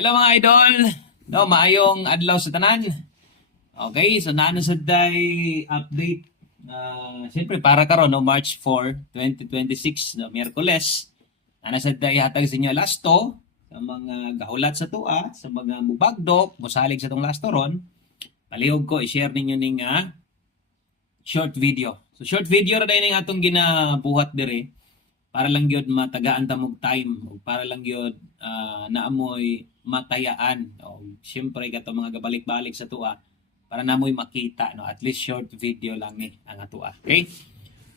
Hello mga idol. No, maayong adlaw sa tanan. Okay, so naano sa day update. Siyempre para karon no March 4, 2026, no Miyerkules. Ana sa day hatag sa inyo lasto sa mga gahulat sa tua, sa mga mubagdok, mosalig sa tong lasto ron. Palihog ko i-share ninyo ning short video. So short video ra day ning atong ginabuhat dire para lang gyud matagaan ta mog time o para lang gyud naamoy matayaan o syempre kato mga gabalik-balik sa tuwa para namoy makita no at least short video lang ni ang atua. Okay?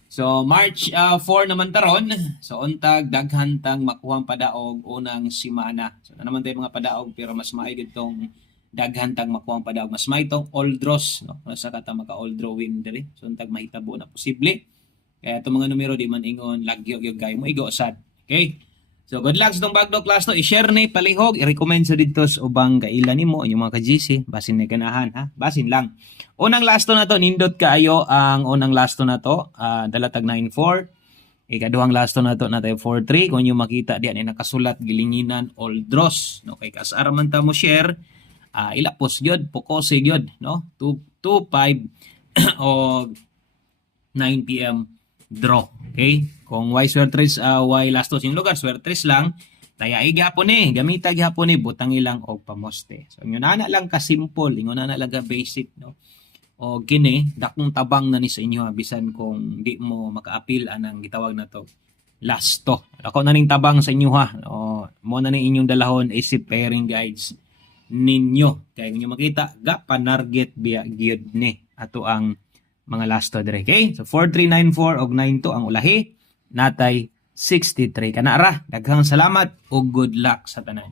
So March 4 naman taron. So untag daghan tang makuhang padaog unang simana. So na naman tayo mga padaog pero mas maay ditong daghan tang makuhang padaog. Mas maay tong old draws no. Sa kata maka old drawing diri. So untag mahitabo na posible. Kaya itong mga numero di man ingon lagyo gyud kay mo igo sad. Okay? So good luck sa itong bagdok last no. I-share ni palihog, i-recommend sa dito sa ubang kailan nimo inyong mga ka-GC, basin ni ganahan ha. Basin lang. Unang last na to nindot kaayo ang unang last na to, dalatag 94. Ikaduhang last na to natay 43 kung inyo makita diyan ay nakasulat gilinginan all draws no kay kasara man ta mo share ilapos gyud pokose gyud no 2:25 o 9 PM draw. Okay? Kung why swertres, why lastos yung lugar, swertres lang, tayay gyapon ni, gamita gyapon ni, butang ilang og pamoste. So, yun na lang ka-simple, yun na lang ka-basic, no? O kini, dakong tabang na ni sa inyo, bisan kung di mo maka-appeal anang gitawag na to, lasto. Ako na ning tabang sa inyo ha, o, mo na ning inyong dalahon, isip pairing guides ninyo. Kaya inyo makita, panarget biya gyud ni, ato ang mga lasto dire. Okay? So 4394 og 92 ang ulahi natay 63 kana ra. Daghang salamat ug good luck sa tanan.